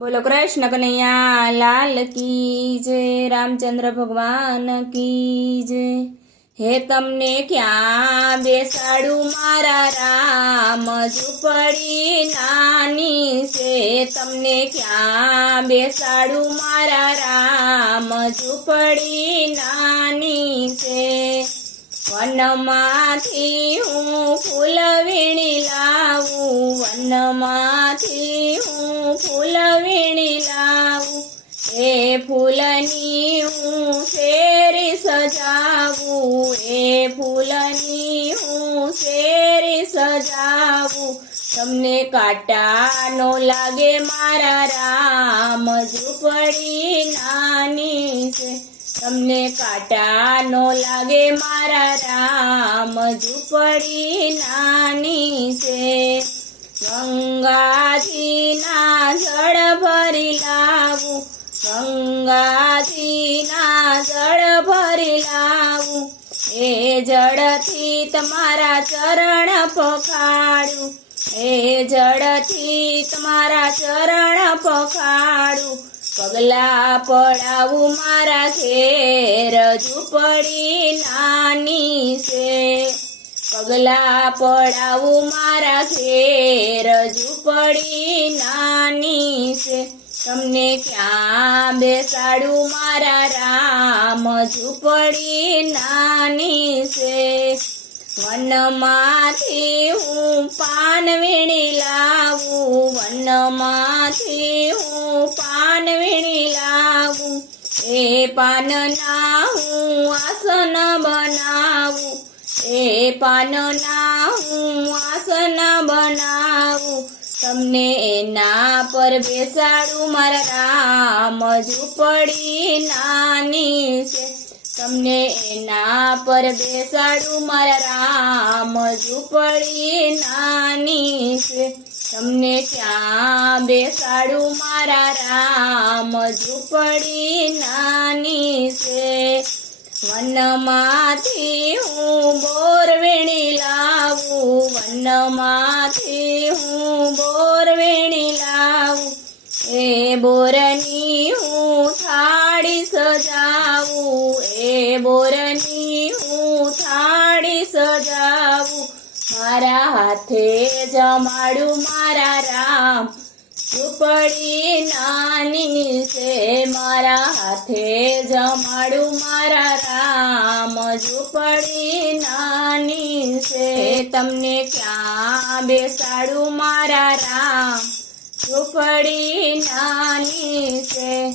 બોલો કૃષ્ણ કનૈયા લાલ કી જય રામચંદ્ર ભગવાન કી જય હે તમને ક્યાં બેસાડું મારા રામ ઝૂંપડી નાની છે તમને ક્યાં બેસાડું મારા રામ ઝૂંપડી નાની છે વનમાંથી હું ફૂલ વીણી લાવું, વનમાંથી હું ફૂલ વીણી લાવું, એ ફૂલની હું શેરી સજાવું, એ ફૂલની હું શેરી સજાવું. તમને કાંટા નો લાગે મારા રામ ઝૂંપડી નાની છે. તમને કાંટા નો લાગે મારા રામ, ઝૂંપડી નાની છે. ગંગાજીના જળ ભરી લાવું, ગંગાજીના જળ ભરી લાવું. એ જળથી તમારા ચરણ પખાડું, એ જળથી તમારા ચરણ પખાડું. પગલા પડાવું મારા ઘેર ઝૂંપડી નાની છે. પગલા પડાવું મારા ઘેર ઝૂંપડી નાની છે. તમને ક્યાં બેસાડું મારા રામ? ઝૂંપડી નાની છે. વનમાંથી હું પાન વીણી લાવું વનમાંથી હું પાન વીણી લાવું, એ પાનના હું આસન બનાવું, એ પાનના હું આસન બનાવું. તમને એના પર બેસાડું મારા રામ ઝૂંપડી નાની. તમને એના પર બેસાડું મારા રામ ઝૂંપડી નાની છે. તમને ક્યાં બેસાડું મારા રામ ઝૂંપડી નાની છે. વનમાંથી હું બોરવેણી લાવું, વનમાંથી હું બોરવેણી લાવું. એ બોરની હું થાળી સજાવું, એ બોરની હું થાળી સજાવું. મારા હાથે જમાડું મારા રામ. ઝૂંપડી નાની છે, મારા હાથે જમાડું મારા રામ. ઝૂંપડી નાની છે, તમને ક્યાં બેસાડું મારા રામ? ઝૂંપડી નાની છે